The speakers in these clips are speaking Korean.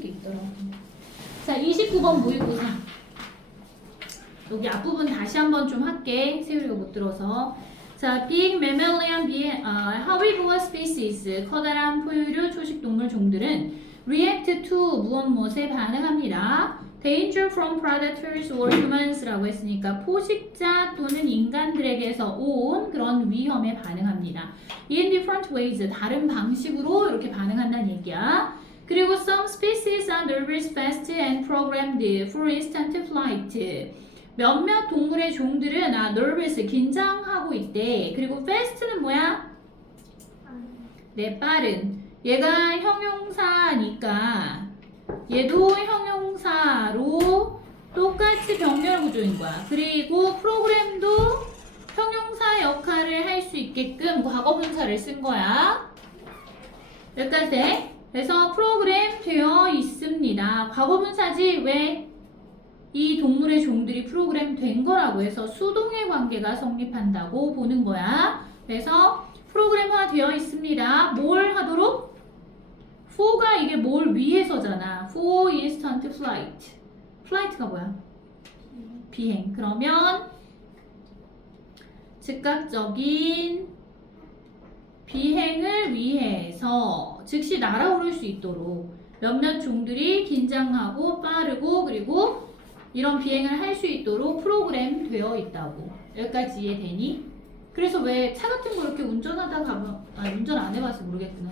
게 있더라고요. 자, 29번 모의고사. 여기 앞부분 다시 한번 좀 할게. 세율이가 못 들어서. 자, Big mammalian, herbivorous species, 커다란 포유류 초식동물 종들은 react to 무엇에 반응합니다. Danger from predators or humans라고 했으니까 포식자 또는 인간들에게서 온 그런 위험에 반응합니다. In different ways, 다른 방식으로 이렇게 반응한다는 얘기야. 그리고 some species are nervous, fast and programmed for instant flight. 몇몇 동물의 종들은 nervous, 긴장하고 있대. 그리고 fast는 뭐야? 네, 빠른. 얘가 형용사니까 얘도 형용사로 똑같이 병렬 구조인 거야. 그리고 프로그램도 형용사 역할을 할 수 있게끔 과거분사를 쓴 거야. 여기까지 돼? 그래서 프로그램 되어 있습니다. 과거분사지 왜? 이 동물의 종들이 프로그램 된 거라고 해서 수동의 관계가 성립한다고 보는 거야. 그래서 프로그램화 되어 있습니다. 뭘 하도록? for가 이게 뭘 위해서잖아. for instant flight. flight가 뭐야? 비행. 그러면 즉각적인 비행을 위해서 즉시 날아오를 수 있도록 몇몇 종들이 긴장하고 빠르고 그리고 이런 비행을 할 수 있도록 프로그램 되어 있다고. 여기까지 이해되니? 그래서 왜 차 같은 거 이렇게 운전하다 가면 운전 안 해봐서 모르겠구나.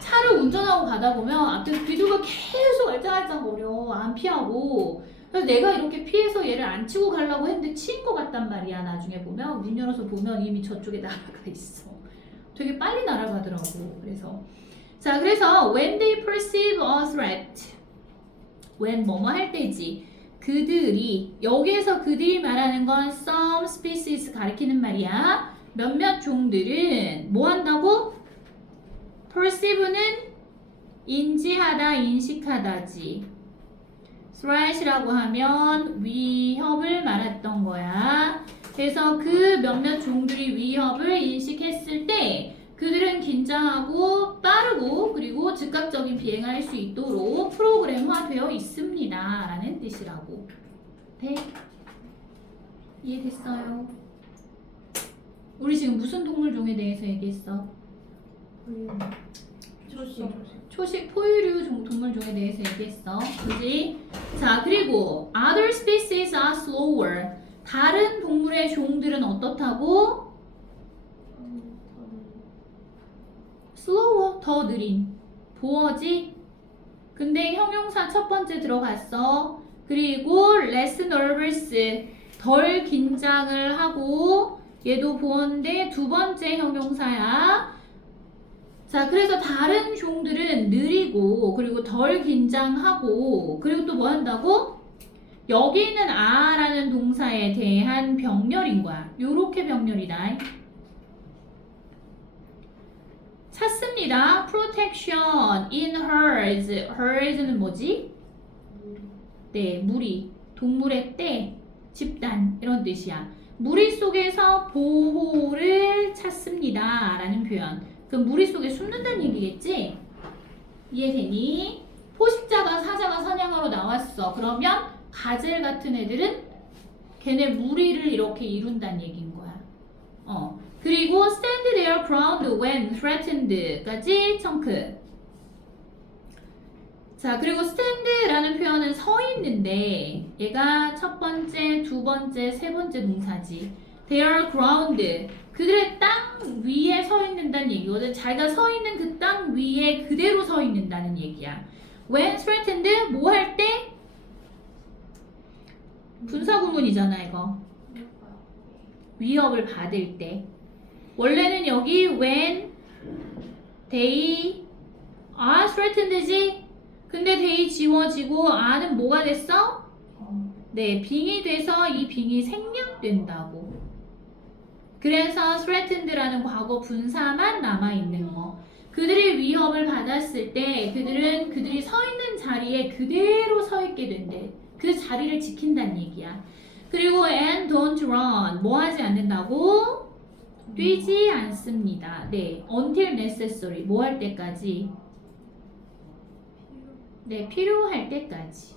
차를 운전하고 가다 보면 앞에서 비둘기가 계속 알짱알짱거려. 안 피하고. 그래서 내가 이렇게 피해서 얘를 안 치고 가려고 했는데 치인 것 같단 말이야. 나중에 보면 문 열어서 보면 이미 저쪽에 나라가 있어. 되게 빨리 날아가더라고. 그래서 when they perceive a threat, when 뭐뭐 할 때지. 그들이, 여기에서 그들이 말하는 건 some species 가리키는 말이야. 몇몇 종들은 뭐 한다고? perceive는 인지하다, 인식하다지. threat이라고 하면 위협을 말했던 거야. 그래서 그 몇몇 종들이 위협을 인식했을 때 그들은 긴장하고 빠르고 그리고 즉각적인 비행을 할 수 있도록 프로그램화되어 있습니다. 라는 뜻이라고. 네? 이해됐어요? 우리 지금 무슨 동물종에 대해서 얘기했어? 초식 포유류 동물종에 대해서 얘기했어. 그지? 자, 그리고 other species are slower. 다른 동물의 종들은 어떻다고? slower, 더 느린. 보어지? 근데 형용사 첫 번째 들어갔어. 그리고 less nervous, 덜 긴장을 하고 얘도 보어인데 두 번째 형용사야. 자, 그래서 다른 종들은 느리고 그리고 덜 긴장하고 그리고 또 뭐 한다고? 여기는 a라는 동사에 대한 병렬인 거야. 요렇게 병렬이다. 찾습니다. protection in herds. herds는 뭐지? 네, 무리. 동물의 떼, 집단 이런 뜻이야. 무리 속에서 보호를 찾습니다. 라는 표현. 그 무리 속에 숨는다는 얘기겠지? 이해되니? 포식자가 사자가 사냥하러 나왔어. 그러면 가젤 같은 애들은 걔네 무리를 이렇게 이룬다는 얘기인 거야. 그리고 stand their ground when threatened까지 청크. 자, 그리고 stand라는 표현은 서 있는데 얘가 첫 번째, 두 번째, 세 번째 동사지. their ground. 그들의 땅 위에 서 있는다는 얘기거든. 자기가 서 있는 그 땅 위에 그대로 서 있는다는 얘기야. when threatened, 뭐 할 때? 분사구문이잖아, 이거. 위협을 받을 때. 원래는 여기 when they are threatened지? 근데 they 지워지고 are는 뭐가 됐어? 네, 빙이 돼서 이 빙이 생략된다고. 그래서 threatened라는 과거 분사만 남아있는 거. 그들이 위협을 받았을 때 그들이 서 있는 자리에 그대로 서 있게 된대. 그 자리를 지킨다는 얘기야. 그리고 and don't run. 뭐 하지 않는다고? 뛰지 않습니다. 네, until necessary. 뭐 할 때까지? 네, 필요할 때까지.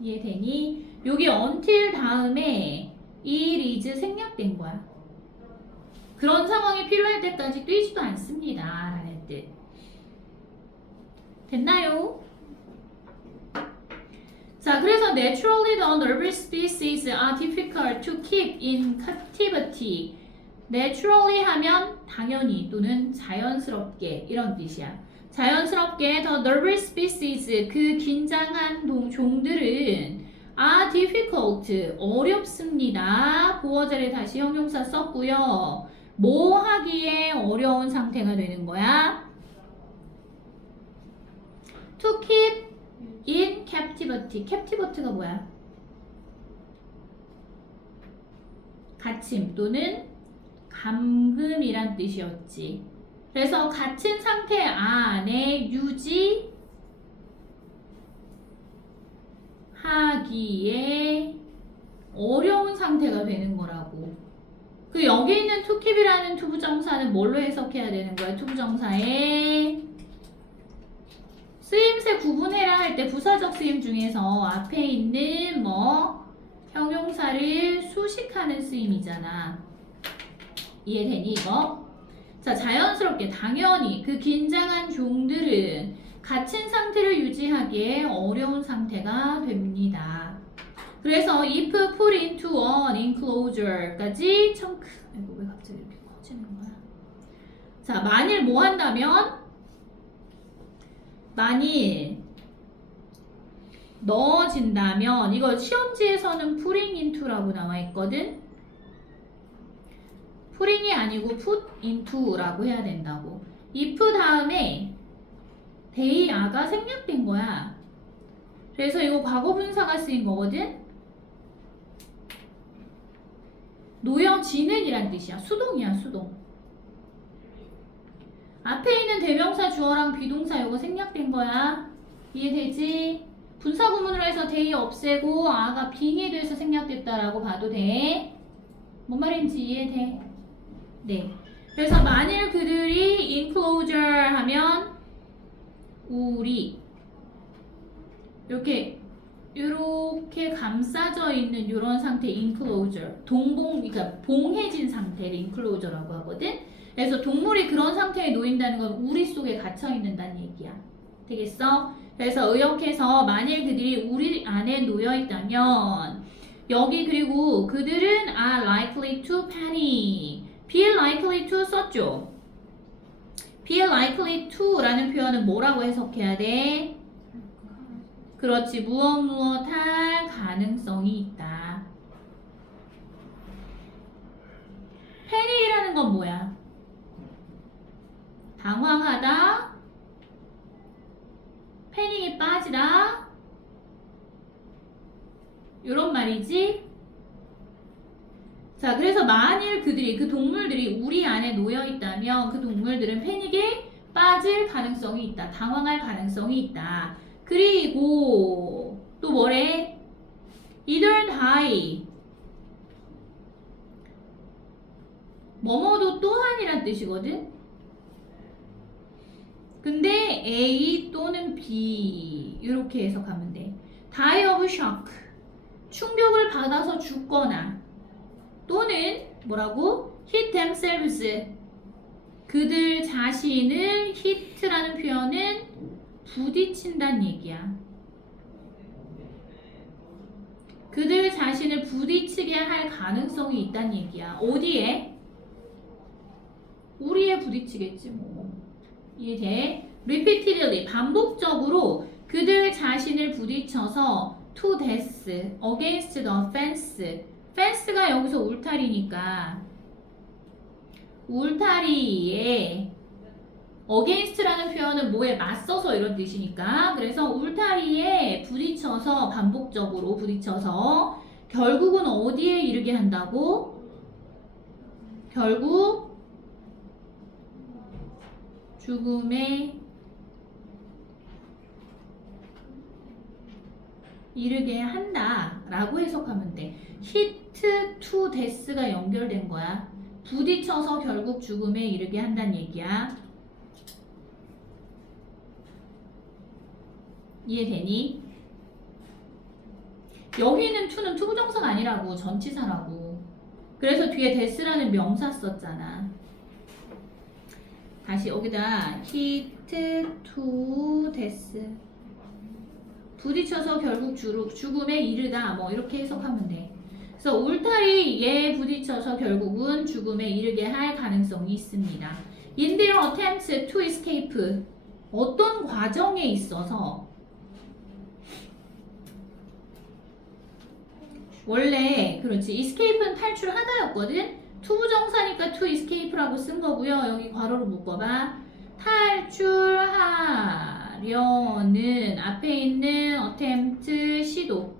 이해되니? 여기 until 다음에 it is 생략된 거야. 그런 상황이 필요할 때까지 뛰지도 않습니다. 라는 뜻. 됐나요? 자, 그래서 naturally the nervous species are difficult to keep in captivity. naturally 하면 당연히 또는 자연스럽게 이런 뜻이야. 자연스럽게 the nervous species 그 긴장한 종들은 are difficult 어렵습니다. 보어자리에 다시 형용사 썼고요. 뭐 하기에 어려운 상태가 되는 거야? To keep in captivity. captivity가 뭐야? 갇힘 또는 감금이란 뜻이었지. 그래서 갇힌 상태 안에 유지하기에 어려운 상태가 되는 거라고. 그 여기 있는 to keep이라는 투부정사는 뭘로 해석해야 되는 거야? 투부정사의 쓰임새 구분해라 할 때 부사적 쓰임 중에서 앞에 있는 형용사를 수식하는 쓰임이잖아. 이해되니 이거? 자, 자연스럽게 당연히 그 긴장한 종들은 갇힌 상태를 유지하기에 어려운 상태가 됩니다. 그래서 if put into an enclosure까지 아이고 왜 갑자기 이렇게 커지는 거야? 자, 만일 뭐 한다면? 만일 넣어진다면 이거 시험지에서는 putting into라고 나와 있거든. putting이 아니고 put into라고 해야 된다고. if 다음에 they are가 생략된 거야. 그래서 이거 과거분사가 쓰인 거거든. 놓여지는 이란 뜻이야. 수동이야, 수동. 앞에 있는 대명사 주어랑 비동사 이거 생략된 거야. 이해되지? 분사 구문을 해서 they 없애고 아가 빙이 돼서 생략됐다라고 봐도 돼. 뭔 말인지 이해돼? 네. 그래서 만일 그들이 enclosure 하면 우리 이렇게 감싸져 있는 이런 상태 enclosure 그러니까 봉해진 상태를 enclosure라고 하거든. 그래서 동물이 그런 상태에 놓인다는 건 우리 속에 갇혀 있는다는 얘기야. 되겠어? 그래서 의역해서 만일 그들이 우리 안에 놓여 있다면 여기 그리고 그들은 are likely to panic. be likely to 썼죠? be likely to라는 표현은 뭐라고 해석해야 돼? 그렇지. 무엇 할 가능성이 있다. 패닉이라는 건 뭐야? 당황하다, 패닉에 빠지다, 이런 말이지. 자, 그래서 만일 그 동물들이 우리 안에 놓여 있다면 그 동물들은 패닉에 빠질 가능성이 있다. 당황할 가능성이 있다. 그리고 또 뭐래? either die. 뭐뭐도 또한이란 뜻이거든. 근데 A 또는 B 이렇게 해석하면 돼. die of shock. 충격을 받아서 죽거나 또는 뭐라고? hit themselves. 그들 자신을 hit라는 표현은 부딪힌다는 얘기야. 그들 자신을 부딪히게 할 가능성이 있다는 얘기야. 어디에? 우리에 부딪히겠지 뭐. 이해돼? repeatedly 반복적으로 그들 자신을 부딪혀서 to death against the fence. fence가 여기서 울타리니까 울타리에 against라는 표현은 뭐에 맞서서 이런 뜻이니까 그래서 울타리에 부딪혀서 반복적으로 부딪혀서 결국은 어디에 이르게 한다고? 결국 죽음에 이르게 한다 라고 해석하면 돼. hit to death가 연결된 거야. 부딪혀서 결국 죽음에 이르게 한다는 얘기야. 이해되니? 여기는 to는 투부정사가 아니라고, 전치사라고. 그래서 뒤에 this라는 명사 썼잖아. 다시 여기다 hit to death. 부딪혀서 결국 죽음에 이르다. 뭐 이렇게 해석하면 돼. 그래서 울타리 얘 부딪혀서 결국은 죽음에 이르게 할 가능성이 있습니다. In their attempts to escape. 어떤 과정에 있어서 원래 그렇지 escape는 탈출하다였거든. 투부정사니까 to escape라고 쓴 거고요. 여기 괄호로 묶어봐. 탈출하려는 앞에 있는 attempt 시도.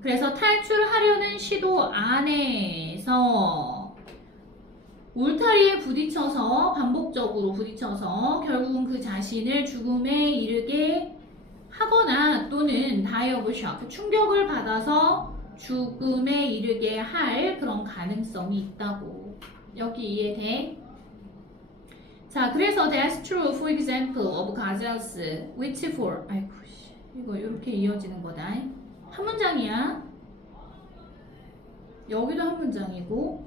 그래서 탈출하려는 시도 안에서 울타리에 부딪혀서 반복적으로 부딪혀서 결국은 그 자신을 죽음에 이르게 하거나 또는 die of shock 충격을 받아서 죽음에 이르게 할 그런 가능성이 있다고. 여기 이해돼? 자, 그래서 that's true for example of gazelles which for 아이고 이거 이렇게 이어지는 거다. 한 문장이야. 여기도 한 문장이고.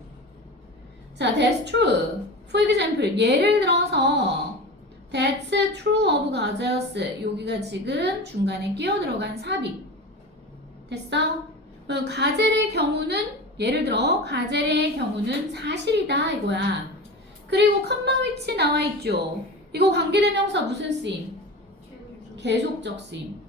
자, that's true. For example, 예를 들어서 that's true of gazelles. 여기가 지금 중간에 끼어 들어간 삽입. 됐어? 그럼 가젤의 경우는 예를 들어 가젤의 경우는 사실이다 이거야. 그리고 컴마 위치 나와 있죠. 이거 관계대명사 무슨 쓰임? 계속적 쓰임.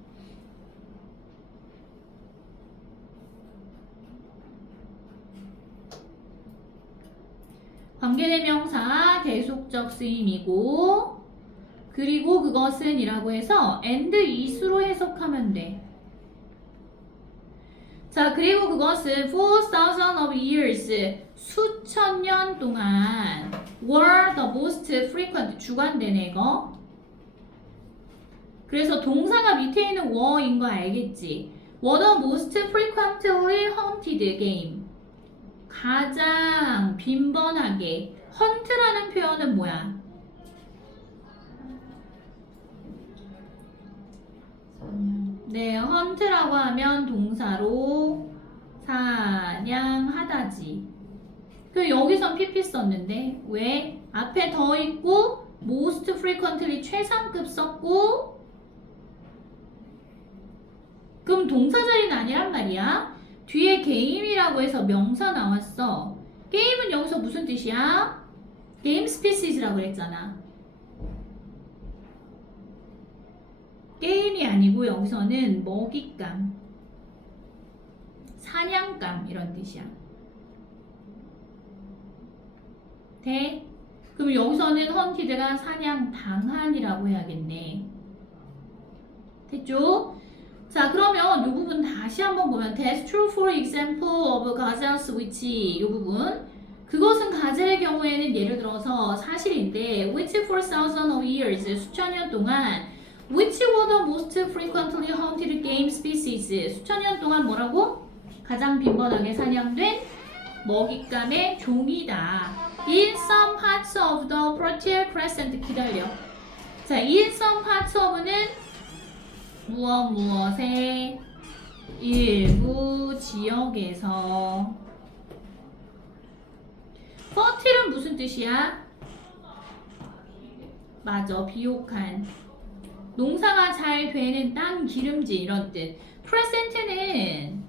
관계대명사 계속적 쓰임이고 그리고 그것은 이라고 해서 and is로 해석하면 돼. 자, 그리고 그것은 for thousands of years 수천 년 동안 were the most frequent 주관되네 이거. 그래서 동사가 밑에 있는 were인 거 알겠지? were the most frequently haunted game. 가장 빈번하게 헌트라는 표현은 뭐야? 네, 헌트라고 하면 동사로 사냥하다지. 그 여기선 PP 썼는데 왜? 앞에 더 있고 most frequently 최상급 썼고 그럼 동사 자리는 아니란 말이야. 뒤에 게임이라고 해서 명사 나왔어. 게임은 여기서 무슨 뜻이야? 게임 스피시즈라고 그랬잖아. 게임이 아니고 여기서는 먹잇감, 사냥감 이런 뜻이야. 돼? 그럼 여기서는 헌티드가 사냥당한이라고 해야겠네. 됐죠? 자, 그러면 이 부분 다시 한번 보면 That's true for example of gazelles which 이 부분 그것은 가젤의 경우에는 예를 들어서 사실인데 which for thousands of years 수천 년 동안 which were the most frequently hunted game species 수천 년 동안 뭐라고? 가장 빈번하게 사냥된 먹잇감의 종이다. In some parts of the Fertile Crescent 기다려. 자, in some parts of는 무엇의 일부 지역에서 fertile은 무슨 뜻이야? 맞아, 비옥한 농사가 잘 되는 땅, 기름진 이런 뜻. crescent는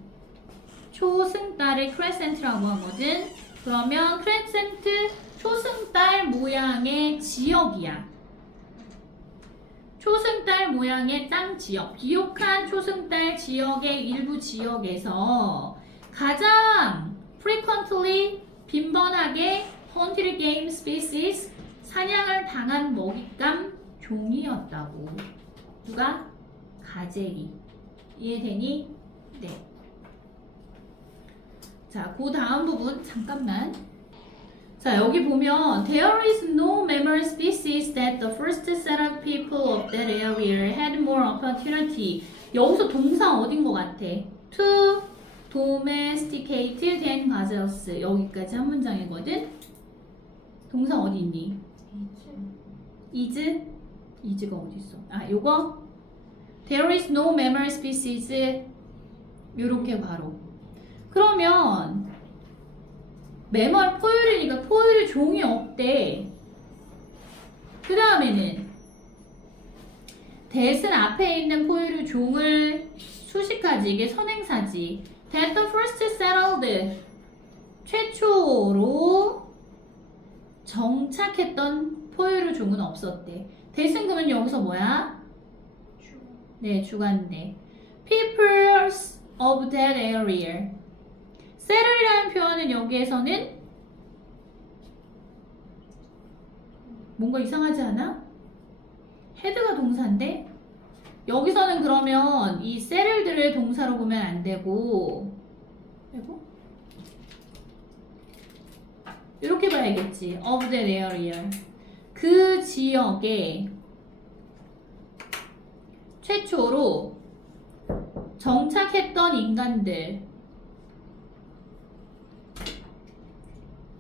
초승달을 crescent라고 하거든. 그러면 crescent 초승달 모양의 지역이야. 초승달 모양의 땅 지역, 비옥한 초승달 지역의 일부 지역에서 가장 frequently 빈번하게 hunted game species 사냥을 당한 먹잇감 종이었다고. 누가? 가젤이. 이해되니? 네. 자, 그 다음 부분 잠깐만. 자, 여기 보면 There is no mammal species that the first set of people of that area had more opportunity. 여기서 동사 어딘 것 같아? To domesticate than gazelles. 여기까지 한 문장이거든. 동사 어디 있니? is? is가 어디 있어? 아, 요거? There is no mammal species. 요렇게 바로. 그러면 매몰 포유류니까 포유류 종이 없대. 그 다음에는 that은 앞에 있는 포유류 종을 수식하지. 이게 선행사지. That the first settled. 최초로 정착했던 포유류 종은 없었대. that은 그러면 여기서 뭐야? 네, 주관대. Peoples of that area. settle이라는 표현은 여기에서는 뭔가 이상하지 않아? 헤드가 동사인데 여기서는 그러면 이 settled를 동사로 보면 안 되고 이렇게 봐야겠지. of that area. 그 지역에 최초로 정착했던 인간들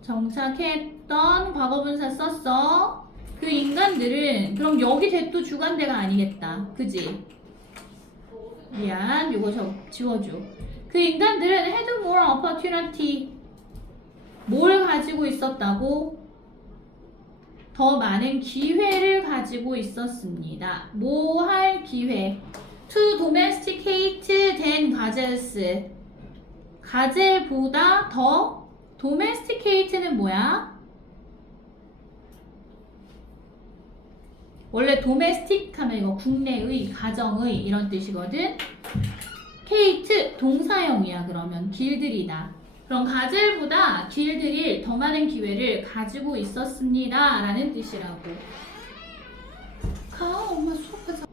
정착했던 과거분사 썼어. 그 인간들은 그럼 여기 대도 주관대가 아니겠다. 그지? 미안. 요거 지워줘. 그 인간들은 had more opportunity. 뭘 가지고 있었다고? 더 많은 기회를 가지고 있었습니다. 뭐 할 기회? To domesticate than gazelles. 가젤보다 더 domesticate는 뭐야? 원래 domestic 하면 이거 국내의, 가정의 이런 뜻이거든. 케이트 동사형이야. 그러면 길들이다. 그럼 가젤보다 길들일 더 많은 기회를 가지고 있었습니다 라는 뜻이라고. 엄마 수업하자.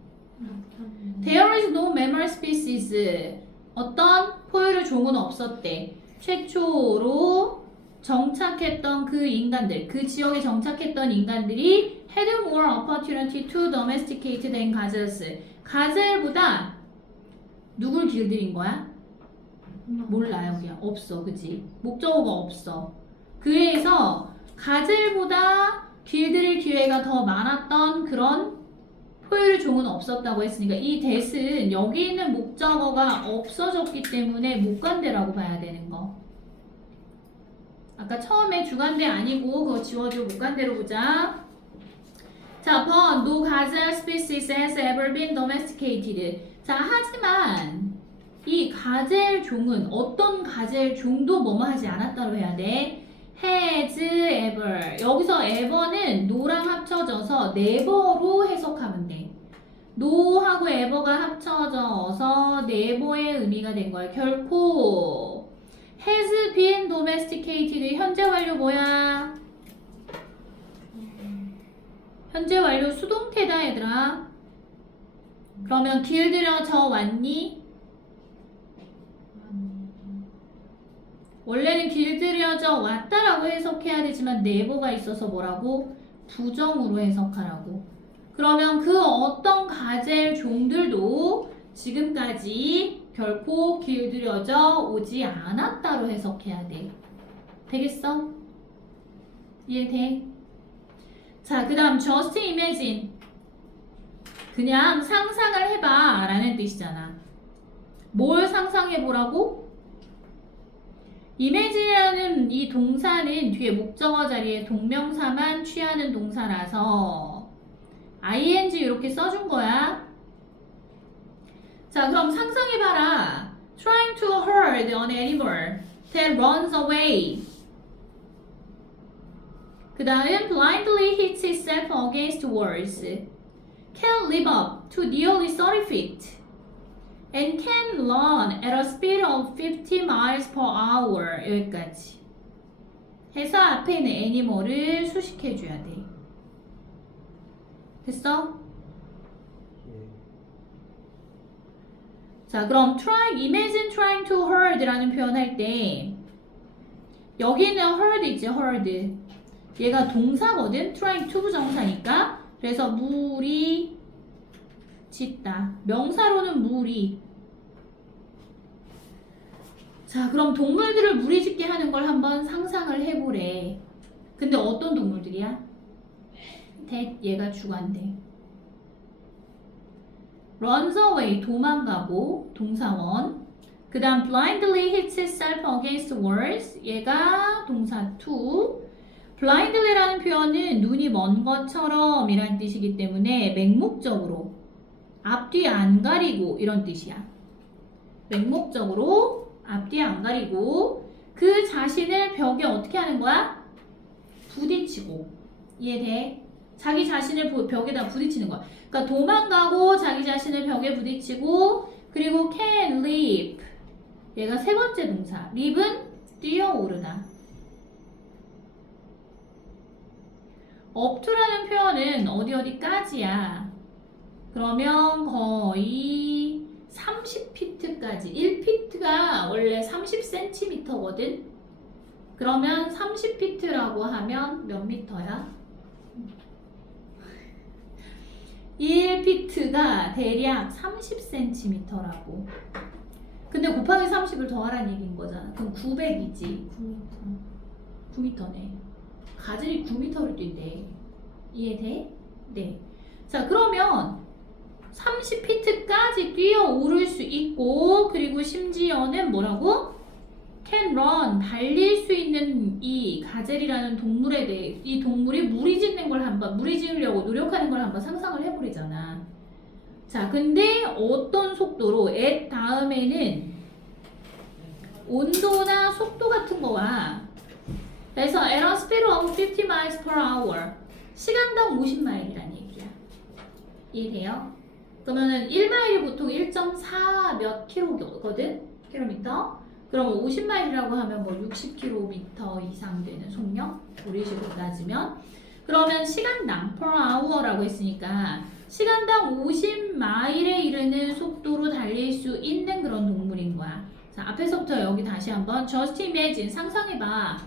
There is no mammal species. 어떤 포유류 종은 없었대. 최초로 정착했던 그 인간들, 그 지역에 정착했던 인간들이 had more opportunity to domesticate than gazelles. 가젤보다 누굴 길들인 거야? 몰라. 여기야 없어. 그치? 목적어가 없어. 그래서 가젤보다 길들일 기회가 더 많았던 그런 포유류 종은 없었다고 했으니까 이 that은 여기 있는 목적어가 없어졌기 때문에 목관대라고 봐야 되는 거. 아까 처음에 주관대 아니고 그거 지워줘. 목관대로 보자. 자, but no gazelle species has ever been domesticated. 자, 하지만 이 가젤 종은 어떤 가젤 종도 뭐뭐 하지 않았다고 해야 돼. has ever. 여기서 ever는 no랑 합쳐져서 never로 해석하면 돼. no하고 ever가 합쳐져서 never의 의미가 된 거야. 결코 has been domesticated. 현재 완료 뭐야? 현재 완료 수동태다 얘들아. 그러면 길들여져 왔니? 원래는 길들여져 왔다라고 해석해야 되지만 never가 있어서 뭐라고? 부정으로 해석하라고. 그러면 그 어떤 가젤 종들도 지금까지 결코 길들여져 오지 않았다로 해석해야 돼. 되겠어? 이해돼? 자, 그 다음 just imagine. 그냥 상상을 해봐 라는 뜻이잖아. 뭘 상상해보라고? imagine이라는 이 동사는 뒤에 목적어 자리에 동명사만 취하는 동사라서 ing 이렇게 써준 거야. 자, 그럼 상상해봐라. Trying to herd an animal that runs away. 그 다음 blindly hits itself against walls. Can live up to nearly 30 feet. And can run at a speed of 50 miles per hour. 여기까지 해서 앞에 있는 애니멀을 수식해줘야 돼. 됐어? 자, 그럼 imagine trying to herd라는 표현 할 때 여기는 herd 있지, herd. 얘가 동사거든. trying to 부정사니까. 그래서 물이 짖다. 명사로는 물이. 자, 그럼 동물들을 무리짓게 하는 걸 한번 상상을 해보래. 근데 어떤 동물들이야? that 얘가 주관대. runs away 도망가고 동사원. 그 다음 blindly hits itself against walls 얘가 동사 to. blindly라는 표현은 눈이 먼 것처럼 이란 뜻이기 때문에 맹목적으로 앞뒤 안 가리고 이런 뜻이야. 맹목적으로 앞뒤 안 가리고 그 자신을 벽에 어떻게 하는 거야? 부딪히고. 이해돼? 자기 자신을 벽에다 부딪히는 거야. 그러니까 도망가고 자기 자신을 벽에 부딪히고 그리고 can leap 얘가 세 번째 동사. leap은 뛰어오르다. up to라는 표현은 어디까지야? 그러면 거의 30피트까지. 1피트가 원래 30cm거든? 그러면 30피트라고 하면 몇 미터야? 1피트가 대략 30cm라고. 근데 곱하기 30을 더하라는 얘기인 거잖아. 그럼 900이지. 9m네. 가젤이 9m를 뛴대. 이해돼? 네. 자, 그러면 30피트까지 뛰어오를 수 있고 그리고 심지어는 뭐라고? can run, 달릴 수 있는 이 가젤이라는 동물에 대해 이 동물이 무리 지으려고 노력하는 걸 한번 상상을 해버리잖아. 자, 근데 어떤 속도로 at 다음에는 온도나 속도 같은 거와 그래서 at a speed of 50 miles per hour 시간당 50마일이라는 얘기야. 이해돼요? 그러면은 1마일이 보통 1.4 몇 킬로거든? 킬로미터? 그럼 50마일이라고 하면 뭐 60km 이상 되는 속력? 우리 식으로 따지면 그러면 시간당 per hour라고 했으니까 시간당 50마일에 이르는 속도로 달릴 수 있는 그런 동물인 거야. 자, 앞에서부터 여기 다시 한번 just imagine 상상해봐.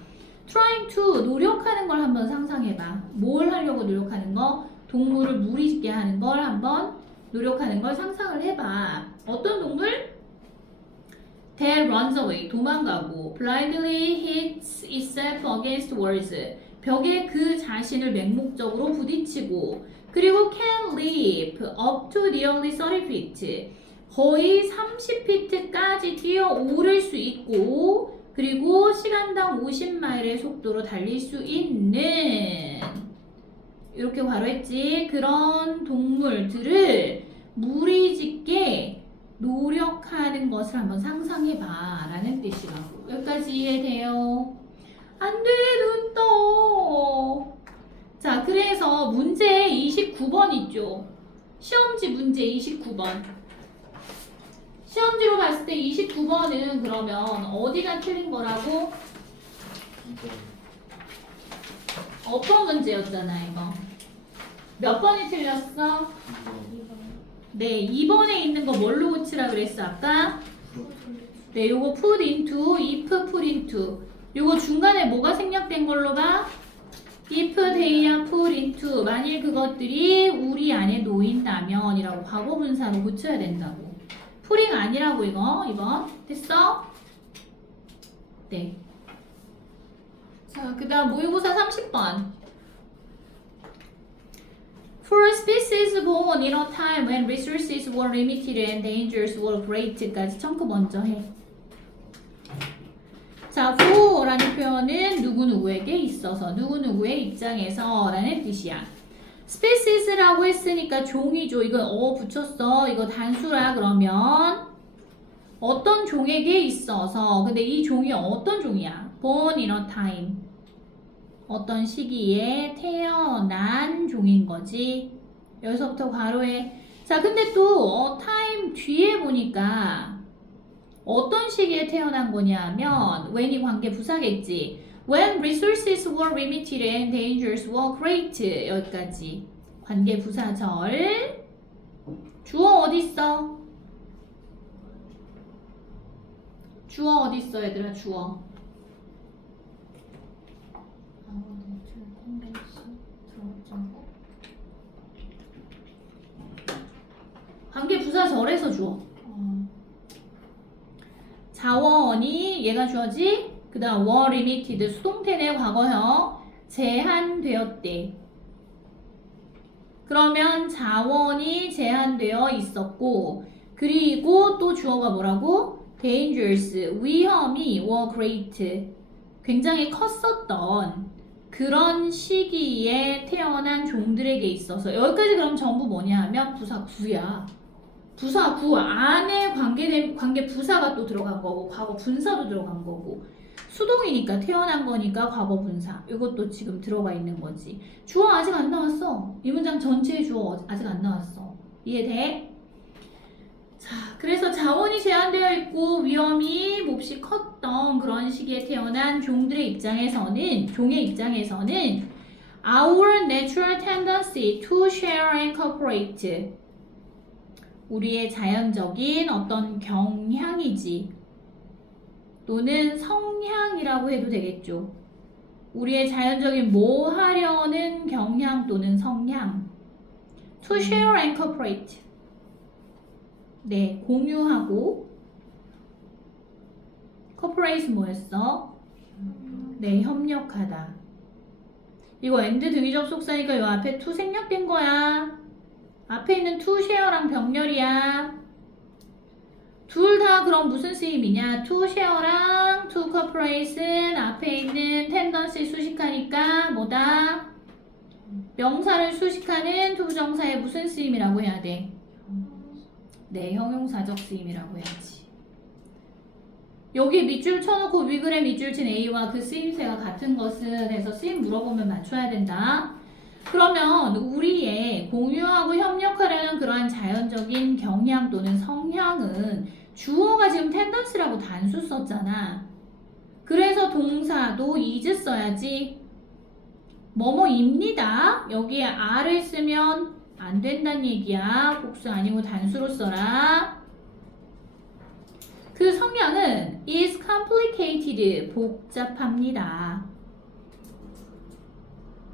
trying to 노력하는 걸 한번 상상해봐. 뭘 하려고 노력하는 거? 동물을 무리짓게 하는 걸 한번 노력하는 걸 상상을 해봐. 어떤 동물? that runs away 도망가고 blindly hits itself against walls 벽에 그 자신을 맹목적으로 부딪히고 그리고 can leap up to nearly 30 feet 거의 30피트까지 뛰어오를 수 있고 그리고 시간당 50마일의 속도로 달릴 수 있는 이렇게 바로 했지. 그런 동물들을 무리짓게 노력하는 것을 한번 상상해봐 라는 뜻이라고. 여기까지 이해돼요? 안 돼, 눈 떠. 자, 그래서 문제 29번 있죠. 시험지 문제 29번. 시험지로 봤을 때 29번은 그러면 어디가 틀린 거라고? 어떤 문제였잖아, 이거. 몇 번이 틀렸어? 네, 2번에 있는 거 뭘로 고치라 그랬어, 아까? 네, 요거 put into, if put into. 요거 중간에 뭐가 생략된 걸로 봐? if they put into. 만일 그것들이 우리 안에 놓인다면 이라고 과거분사로 고쳐야 된다고. putting 아니라고 이거, 이번. 됐어? 네. 자, 그 다음 모의고사 30번. For species born in a time when resources were limited and dangers were great까지 청크 먼저 해. 자, for라는 표현은 누구누구에게 있어서, 누구누구의 입장에서 라는 뜻이야. species라고 했으니까 종이죠. 이거 붙였어. 이거 단수라 그러면 어떤 종에게 있어서. 근데 이 종이 어떤 종이야? born in a time. 어떤 시기에 태어난 종인 거지. 여기서부터 괄호에. 자, 근데 또 time 뒤에 보니까 어떤 시기에 태어난 거냐면 when이 관계 부사겠지. When resources were limited and dangers were great. 여기까지. 관계 부사절. 주어 어딨어? 주어 어딨어, 얘들아, 주어. 관계 부사절에서 주어. 자원이 얘가 주어지. 그 다음 were limited 수동태의 과거형 제한되었대. 그러면 자원이 제한되어 있었고 그리고 또 주어가 뭐라고? dangerous, 위험이 were great, 굉장히 컸었던 그런 시기에 태어난 종들에게 있어서 여기까지 그럼 전부 뭐냐 하면 부사 9야. 부사 9 안에 관계 부사가 또 들어간 거고 과거 분사도 들어간 거고 수동이니까 태어난 거니까 과거 분사 이것도 지금 들어가 있는 거지. 주어 아직 안 나왔어. 이 문장 전체의 주어 아직 안 나왔어. 이해돼? 자, 그래서 자원이 제한되어 있고 위험이 몹시 컸던 그런 시기에 태어난 종의 입장에서는 our natural tendency to share and cooperate, 우리의 자연적인 어떤 경향이지 또는 성향이라고 해도 되겠죠. 우리의 자연적인 뭐 하려는 경향 또는 성향. to share and cooperate. 네, 공유하고. cooperate 뭐였어? 네, 협력하다. 이거 and 등위 접속사니까 이 앞에 to 생략된 거야. 앞에 있는 to share랑 병렬이야. 둘 다 그럼 무슨 쓰임이냐? to share랑 to cooperate은 앞에 있는 tendency 수식하니까 뭐다? 명사를 수식하는 to 부정사의 무슨 쓰임이라고 해야 돼? 네, 형용사적 쓰임이라고 해야지. 여기 밑줄 쳐놓고 위글의 밑줄 친 A와 그 쓰임새가 같은 것은 해서 쓰임 물어보면 맞춰야 된다. 그러면 우리의 공유하고 협력하려는 그러한 자연적인 경향 또는 성향은 주어가 지금 tendency라고 단수 썼잖아. 그래서 동사도 is 써야지. 뭐뭐입니다. 여기에 are를 쓰면 안 된다는 얘기야. 복수 아니고 단수로 써라. 그 성향은 is complicated, 복잡합니다.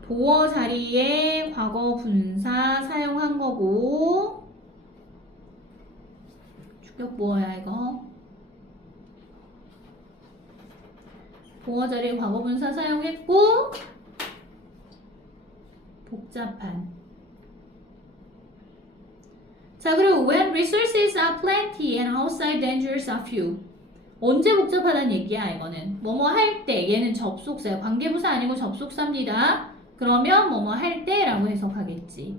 보어 자리에 과거 분사 사용한 거고 주격 보어야 이거. 보어 자리에 과거 분사 사용했고 복잡한. 자, 그리고 when resources are plenty and outside dangers are few. 언제 복잡하다는 얘기야 이거는. 뭐뭐 할 때, 얘는 접속사야. 관계부사 아니고 접속사입니다. 그러면 뭐뭐 할 때라고 해석하겠지.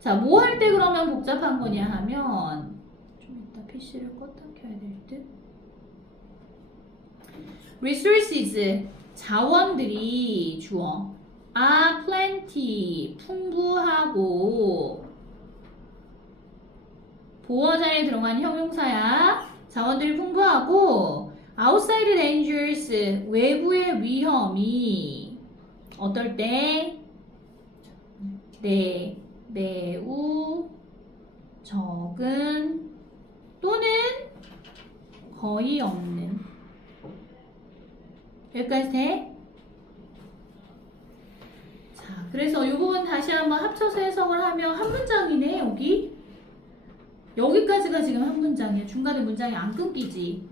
자, 뭐 할 때 그러면 복잡한 거냐 하면 좀 이따 PC를 껐다 켜야 될 듯. resources, 자원들이 주어. are plenty, 풍부하고. 보어 자리에 들어간 형용사야. 자원들이 풍부하고 outside dangers, 외부의 위험이 어떨 때? 네, 매우 적은 또는 거의 없는. 여기까지 돼? 자, 그래서 이 부분 다시 한번 합쳐서 해석을 하면 한 문장이네, 여기. 여기까지가 지금 한 문장이야. 중간에 문장이 안 끊기지.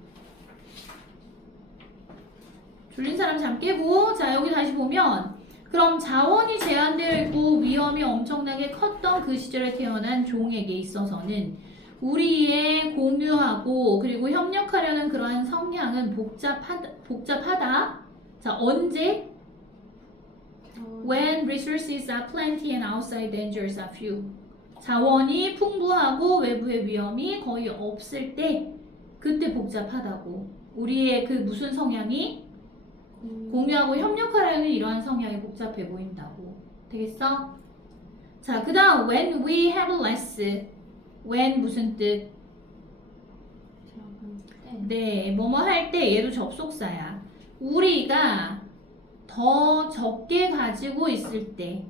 졸린 사람 잠 깨고. 자, 여기 다시 보면 그럼 자원이 제한되어 있고 위험이 엄청나게 컸던 그 시절에 태어난 종에게 있어서는 우리의 공유하고 그리고 협력하려는 그러한 성향은 복잡하다. 자, 언제? When resources are plenty and outside dangers are few. 자원이 풍부하고 외부의 위험이 거의 없을 때 그때 복잡하다고. 우리의 그 무슨 성향이? 공유하고 협력하려는 이러한 성향이 복잡해 보인다고. 되겠어? 자, 그 다음 when we have less. when 무슨 뜻? 네, 뭐뭐 할 때 얘도 접속사야. 우리가 더 적게 가지고 있을 때.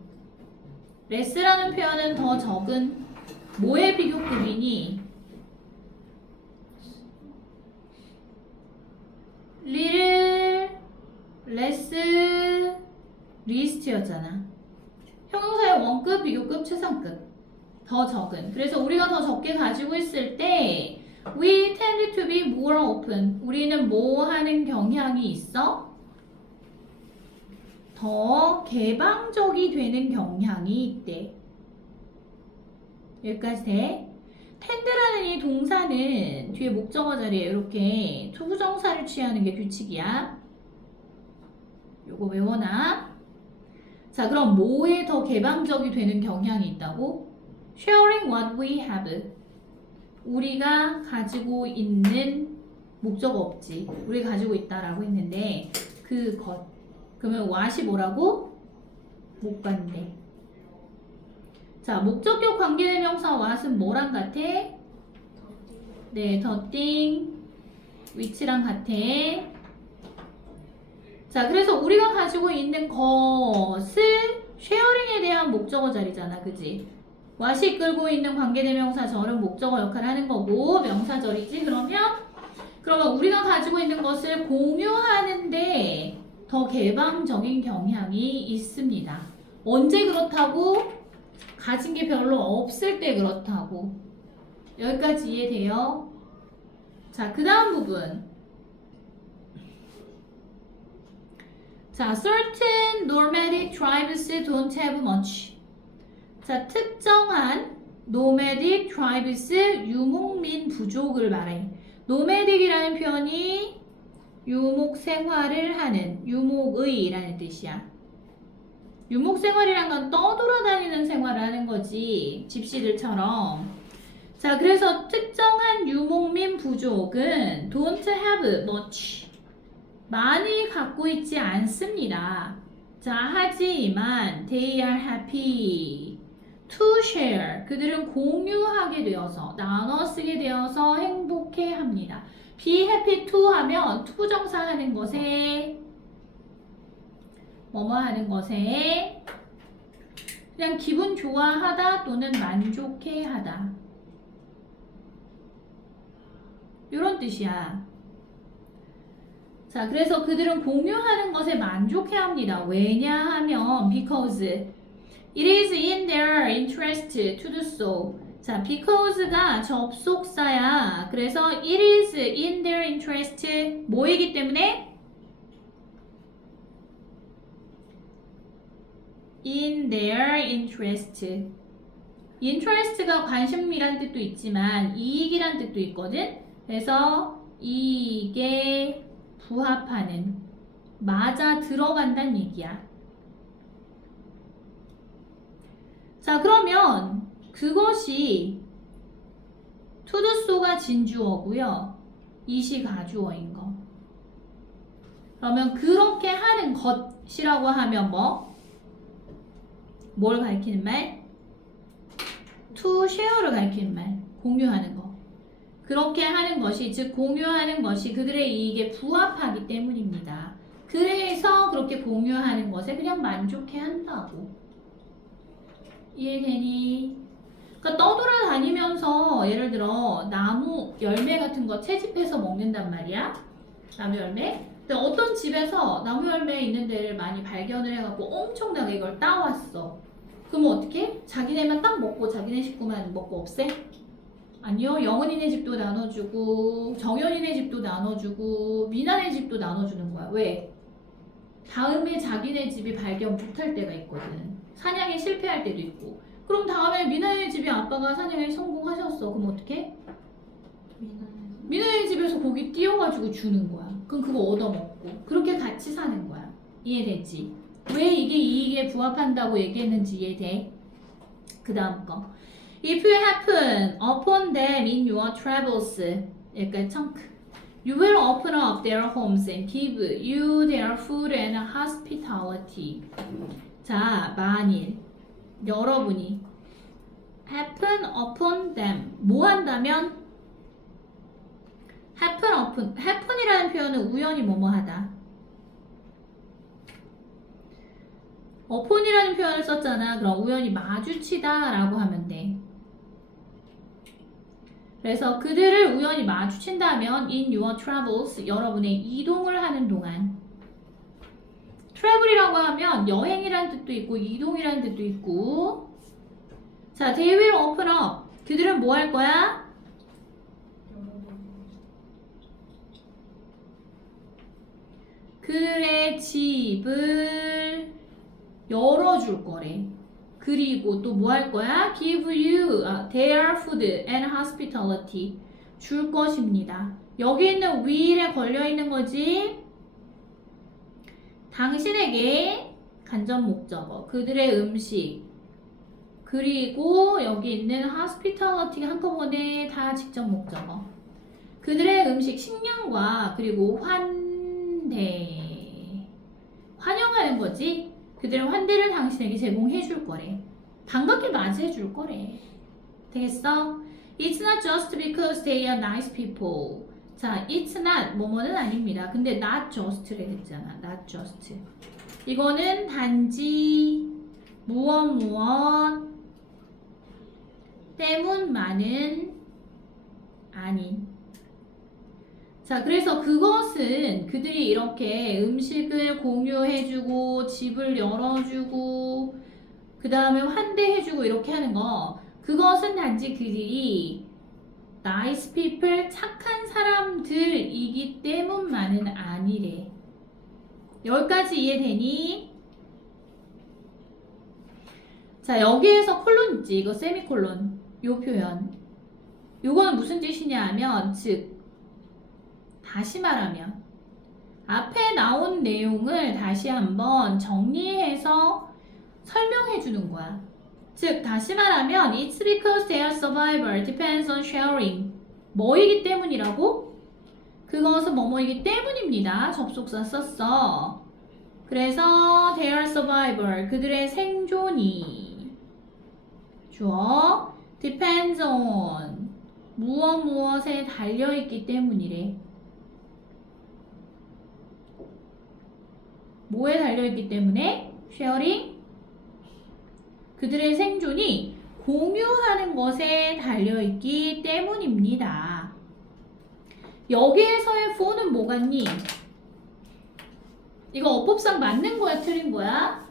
less라는 표현은 더 적은 뭐의 비교급이니? little, less, least였잖아. 형용사의 원급, 비교급, 최상급. 더 적은. 그래서 우리가 더 적게 가지고 있을 때 we tend to be more open. 우리는 뭐 하는 경향이 있어? 더 개방적이 되는 경향이 있대. 여기까지 돼? 텐드라는 이 동사는 뒤에 목적어 자리에 이렇게 투부정사를 취하는 게 규칙이야. 요거 외워놔. 자, 그럼 뭐에 더 개방적이 되는 경향이 있다고? Sharing what we have. 우리가 가지고 있는 목적어 없지. 우리가 가지고 있다라고 했는데 그것. 그러면 what이 뭐라고? 못 간대. 자, 목적격 관계대명사 what은 뭐랑 같아? 네, the thing, which랑 같아. 자, 그래서 우리가 가지고 있는 것을 쉐어링에 대한 목적어 자리잖아, 그지? what이 이끌고 있는 관계대명사 절은 목적어 역할을 하는 거고 명사절이지. 그러면 우리가 가지고 있는 것을 공유하는데 더 개방적인 경향이 있습니다. 언제 그렇다고? 가진 게 별로 없을 때 그렇다고. 여기까지 이해돼요? 자, 그 다음 부분. 자, certain nomadic tribes don't have much. 자, 특정한 nomadic tribes, 유목민 부족을 말해. nomadic이라는 표현이 유목 생활을 하는, 유목의라는 뜻이야. 유목 생활이란 건 떠돌아다니는 생활을 하는 거지. 집시들처럼. 자, 그래서 특정한 유목민 부족은 don't have much. 많이 갖고 있지 않습니다. 자, 하지만 they are happy to share. 그들은 공유하게 되어서, 나눠 쓰게 되어서 행복해 합니다. be happy to 하면 투부정사 하는 것에 뭐뭐 하는 것에 그냥 기분 좋아하다 또는 만족해 하다. 이런 뜻이야. 자, 그래서 그들은 공유하는 것에 만족해 합니다. 왜냐하면 because it is in their interest to do so. 자, because가 접속사야. 그래서 it is in their interest 뭐이기 때문에? in their interest. interest가 관심이란 뜻도 있지만 이익이란 뜻도 있거든. 그래서 이익에 부합하는, 맞아 들어간다는 얘기야. 자, 그러면 그것이 to do so가 진주어고요. it이 가주어인 거. 그러면 그렇게 하는 것이라고 하면 뭐? 뭘 가리키는 말? to share를 가리키는 말. 공유하는 거. 그렇게 하는 것이, 즉 공유하는 것이 그들의 이익에 부합하기 때문입니다. 그래서 그렇게 공유하는 것에 그냥 만족해 한다고. 이해되니? 그러니까 떠돌아다니면서 예를 들어 나무 열매 같은 거 채집해서 먹는단 말이야. 나무 열매. 근데 어떤 집에서 나무 열매 있는 데를 많이 발견을 해갖고 엄청나게 이걸 따왔어. 그러면 어떻게? 자기네만 딱 먹고 자기네 식구만 먹고 없애? 아니요. 영은이네 집도 나눠주고 정연이네 집도 나눠주고 미나네 집도 나눠주는 거야. 왜? 다음에 자기네 집이 발견 못할 때가 있거든. 사냥에 실패할 때도 있고. 그럼 다음에 미나네 집이 아빠가 사냥에 성공하셨어. 그럼 어떻게? 미나네 집에서 고기 띄워가지고 주는 거야. 그럼 그거 얻어먹고. 그렇게 같이 사는 거야. 이해되지? 왜 이게 이익에 부합한다고 얘기했는지 이해돼? 그 다음 거. If you happen upon them in your travels, 여기까지 청크. You will open up their homes and give you their food and hospitality. 자, 만일 여러분이 happen upon them 뭐 한다면? happen이라는 표현은 우연히 뭐뭐 하다. upon이라는 표현을 썼잖아. 그럼 우연히 마주치다 라고 하면 돼. 그래서 그들을 우연히 마주친다면 in your travels, 여러분의 이동을 하는 동안. travel이라고 하면 여행이라는 뜻도 있고 이동이라는 뜻도 있고. 자, they will open up. 그들은 뭐 할 거야? 그들의 집을 열어줄 거래. 그리고 또 뭐 할 거야? Give you their food and hospitality. 줄 것입니다. 여기 있는 will에 걸려있는 거지. 당신에게 간접 목적어, 그들의 음식, 그리고 여기 있는 hospitality 한꺼번에 다 직접 목적어. 그들의 음식, 식량과 그리고 환대. 환영하는 거지. 그들의 환대를 당신에게 제공해 줄 거래. 반갑게 맞이해 줄 거래. 되겠어? It's not just because they are nice people. 자, it's not 뭐뭐는 아닙니다. 근데 not just래 했잖아. not just. 이거는 단지 무엇 때문만은 아닌. 자, 그래서 그것은 그들이 이렇게 음식을 공유해주고 집을 열어주고 그 다음에 환대해주고 이렇게 하는 거, 그것은 단지 그들이 nice people, 착한 사람들이기 때문만은 아니래. 여기까지 이해되니? 자, 여기에서 콜론 있지. 이거 세미콜론. 요 표현. 요거는 무슨 뜻이냐 하면, 즉 다시 말하면 앞에 나온 내용을 다시 한번 정리해서 설명해 주는 거야. 즉 다시 말하면 It's because their survival depends on sharing. 뭐이기 때문이라고? 그것은 뭐뭐이기 때문입니다. 접속사 썼어. 그래서 their survival, 그들의 생존이 주어 depends on 무엇에 달려있기 때문이래. 뭐에 달려있기 때문에? sharing, 그들의 생존이 공유하는 것에 달려있기 때문입니다. 여기에서의 for는 뭐 같니? 이거 어법상 맞는 거야, 틀린 거야?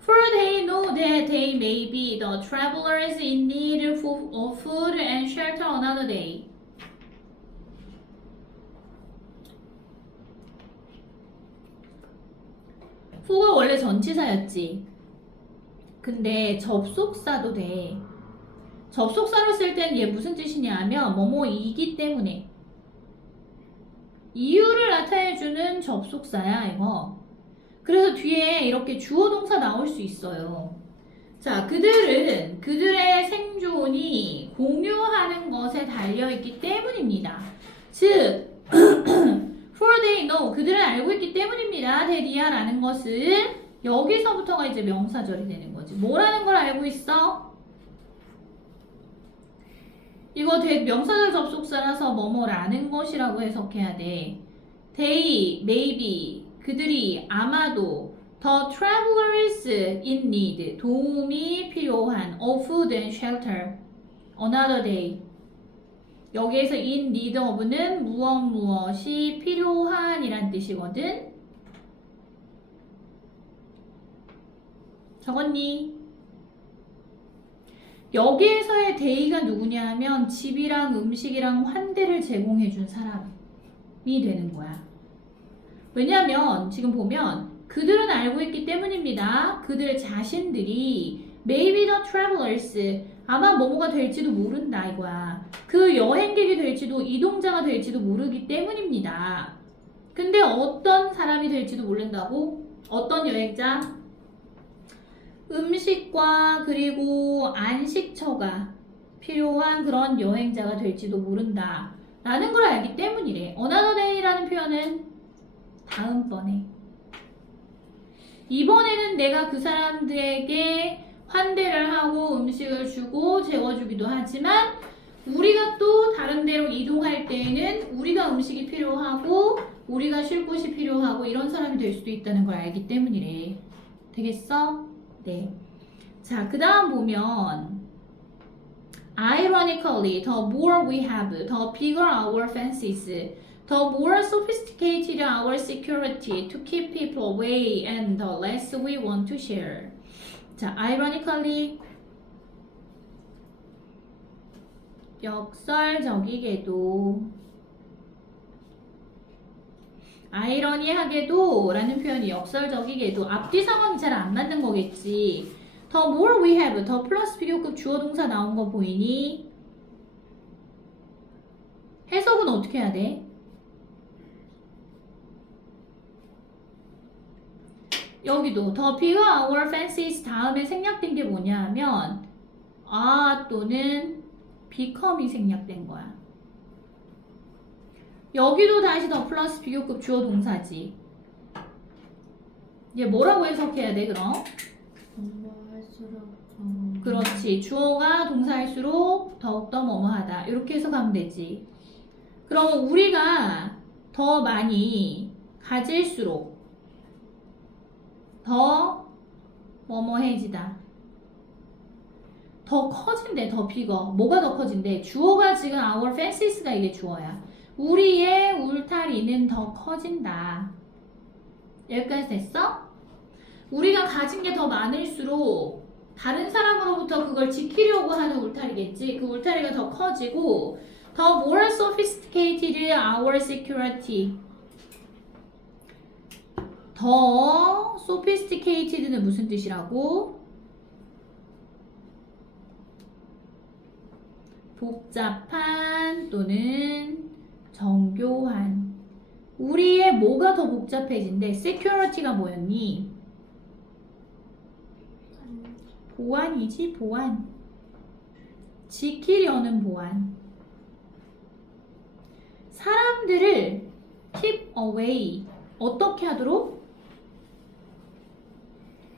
For they know that they may be the travelers in need of food and shelter another day. for가 원래 전치사였지. 근데 접속사도 돼. 접속사로 쓸 땐 얘 무슨 뜻이냐 하면 뭐뭐이기 때문에, 이유를 나타내주는 접속사야 이거. 그래서 뒤에 이렇게 주어 동사 나올 수 있어요. 자, 그들은 그들의 생존이 공유하는 것에 달려있기 때문입니다. 즉 for they know, 그들은 알고 있기 때문입니다. that이야 라는 것은 여기서부터가 이제 명사절이 되는 거지. 뭐라는 걸 알고 있어? 이거 명사절 접속사라서 뭐뭐라는 것이라고 해석해야 돼. They, maybe, 그들이 아마도 the travelers in need, 도움이 필요한 of food and shelter another day. 여기에서 in need of는 무엇이 필요한 이란 뜻이거든. 적었니? 여기에서의 day가 누구냐 하면 집이랑 음식이랑 환대를 제공해준 사람이 되는 거야. 왜냐면 지금 보면 그들은 알고 있기 때문입니다. 그들 자신들이 maybe the travelers, 아마 뭐뭐가 될지도 모른다 이거야. 그 여행객이 될지도 이동자가 될지도 모르기 때문입니다. 근데 어떤 사람이 될지도 모른다고? 어떤 여행자? 음식과 그리고 안식처가 필요한 그런 여행자가 될지도 모른다 라는 걸 알기 때문이래. another day라는 표현은 다음번에, 이번에는 내가 그 사람들에게 환대를 하고 음식을 주고 재워주기도 하지만 우리가 또 다른 데로 이동할 때에는 우리가 음식이 필요하고 우리가 쉴 곳이 필요하고 이런 사람이 될 수도 있다는 걸 알기 때문이래. 되겠어? 네. 자, 그 다음 보면 ironically, the more we have, the bigger our fences, the more sophisticated our security to keep people away, and the less we want to share. 자, ironically, 역설적이게도 아이러니하게도 라는 표현이 역설적이게도 앞뒤 상황이 잘 안 맞는 거겠지. 더 more we have, 더 플러스 비교급 주어 동사 나온 거 보이니? 해석은 어떻게 해야 돼? 여기도 더 bigger our fancies 다음에 생략된 게 뭐냐 하면 또는 become이 생략된 거야. 여기도 다시 더 플러스 비교급 주어 동사지. 이제 뭐라고 해석해야 돼 그럼? 그렇지. 주어가 동사일수록 더욱더 뭐뭐하다. 이렇게 해석하면 되지. 그럼 우리가 더 많이 가질수록 더 뭐뭐해지다. 더 커진대. 더 비거. 뭐가 더 커진대? 주어가 지금 our fancies가 이게 주어야. 우리의 울타리는 더 커진다. 여기까지 됐어? 우리가 가진 게 더 많을수록 다른 사람으로부터 그걸 지키려고 하는 울타리겠지. 그 울타리가 더 커지고 더 more sophisticated our security. 더 sophisticated는 무슨 뜻이라고? 복잡한 또는 정교한. 우리의 뭐가 더 복잡해진대? security가 뭐였니? 보안이지, 보안. 지키려는 보안. 사람들을 keep away. 어떻게 하도록?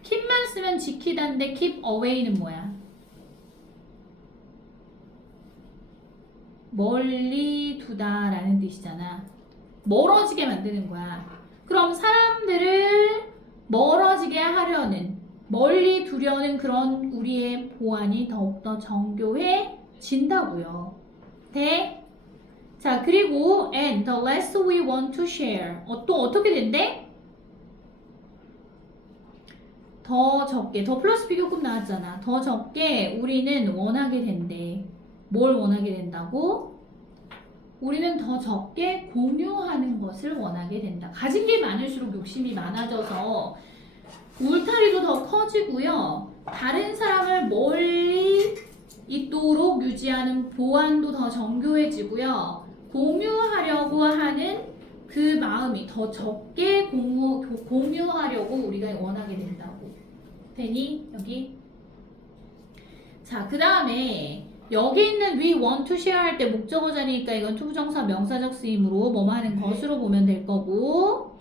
keep만 쓰면 지키다인데 keep away는 뭐야? 멀리 두다 라는 뜻이잖아. 멀어지게 만드는 거야. 그럼 사람들을 멀어지게 하려는, 멀리 두려는 그런 우리의 보안이 더욱더 정교해진다고요. 네? 자, 그리고 and the less we want to share. 또 어떻게 된대? 더 적게, 더 플러스 비교급 나왔잖아. 더 적게 우리는 원하게 된대. 뭘 원하게 된다고? 우리는 더 적게 공유하는 것을 원하게 된다. 가진 게 많을수록 욕심이 많아져서 울타리도 더 커지고요. 다른 사람을 멀리 있도록 유지하는 보안도 더 정교해지고요. 공유하려고 하는 그 마음이 더 적게 공유하려고 우리가 원하게 된다고. 되니? 여기? 자, 그 다음에 여기 있는 we want to share 할 때 목적어 자리니까 이건 투부정사 명사적 쓰임으로 뭐뭐 하는 것으로 보면 될 거고,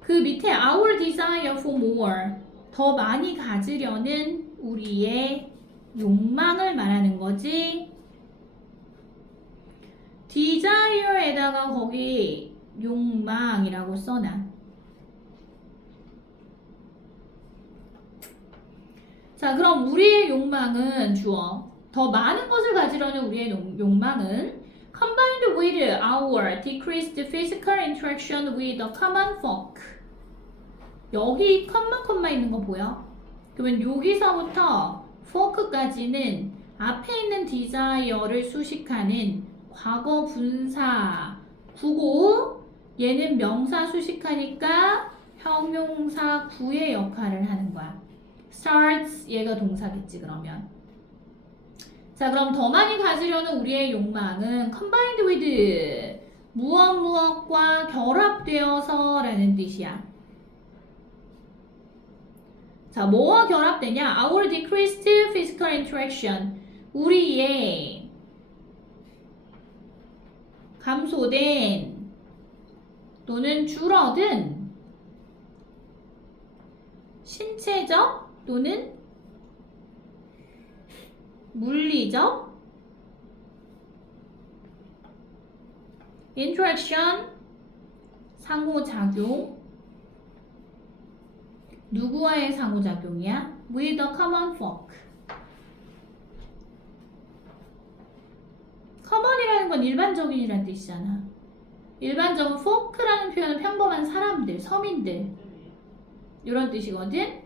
그 밑에 our desire for more, 더 많이 가지려는 우리의 욕망을 말하는 거지. desire에다가 거기 욕망이라고 써놔. 자, 그럼 우리의 욕망은 주어. 더 많은 것을 가지려는 우리의 욕망은 combined with our decreased physical interaction with the common folk. 여기 컴마 있는 거 보여? 그러면 여기서부터 folk까지는 앞에 있는 desire를 수식하는 과거 분사구고, 얘는 명사 수식하니까 형용사 구의 역할을 하는 거야. starts 얘가 동사겠지 그러면. 자, 그럼 더 많이 가지려는 우리의 욕망은 combined with 무엇과 결합되어서 라는 뜻이야. 자, 뭐와 결합되냐? Our decreased physical interaction. 우리의 감소된 또는 줄어든 신체적 또는 물리적 interaction, 상호작용. 누구와의 상호작용이야? with the common folk. common이라는 건 일반적인이라는 뜻이잖아. 일반적인 folk라는 표현은 평범한 사람들, 서민들 이런 뜻이거든.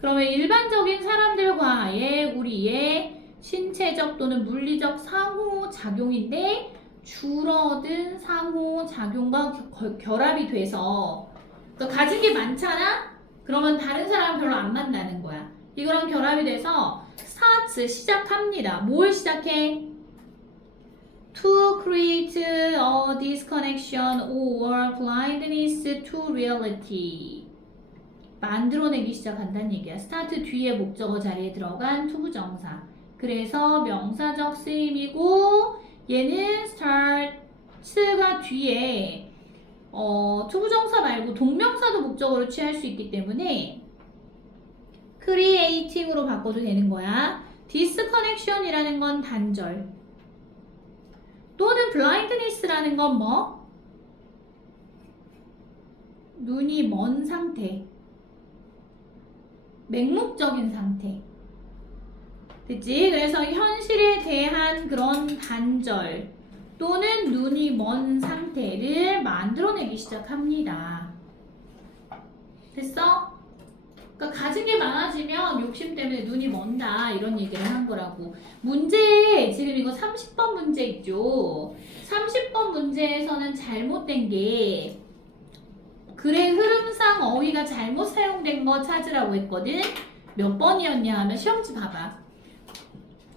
그러면 일반적인 사람들과의 우리의 신체적 또는 물리적 상호작용인데 줄어든 상호작용과 결합이 돼서 그러니까 가진 게 많잖아? 그러면 다른 사람 별로 안 만나는 거야. 이거랑 결합이 돼서 starts 시작합니다. 뭘 시작해? To create a disconnection or blindness to reality. 만들어내기 시작한다는 얘기야. start 뒤에 목적어 자리에 들어간 to 부정사. 그래서 명사적 쓰임이고 얘는 start가 뒤에 to 부정사 말고 동명사도 목적어로 취할 수 있기 때문에 creating으로 바꿔도 되는 거야. disconnection이라는 건 단절. 또는 blindness라는 건 뭐? 눈이 먼 상태. 맹목적인 상태. 됐지? 그래서 현실에 대한 그런 단절 또는 눈이 먼 상태를 만들어내기 시작합니다. 됐어? 그러니까 가진 게 많아지면 욕심 때문에 눈이 먼다 이런 얘기를 한 거라고. 문제 지금 이거 30번 문제 있죠. 30번 문제에서는 잘못된 게 글의 흐름상 어휘가 잘못 사용된 거 찾으라고 했거든. 몇 번이었냐 하면 시험지 봐봐.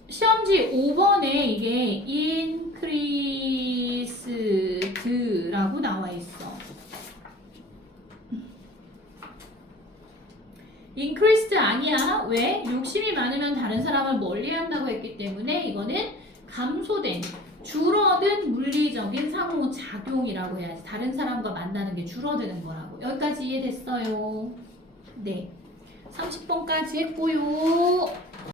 시험지 5번에 이게 increased라고 나와 있어. increased 아니야. 왜? 욕심이 많으면 다른 사람을 멀리한다고 했기 때문에 이거는 감소된, 줄어든 물리적인 상호작용이라고 해야지. 다른 사람과 만나는 게 줄어드는 거라고. 여기까지 이해됐어요? 네. 30번까지 했고요.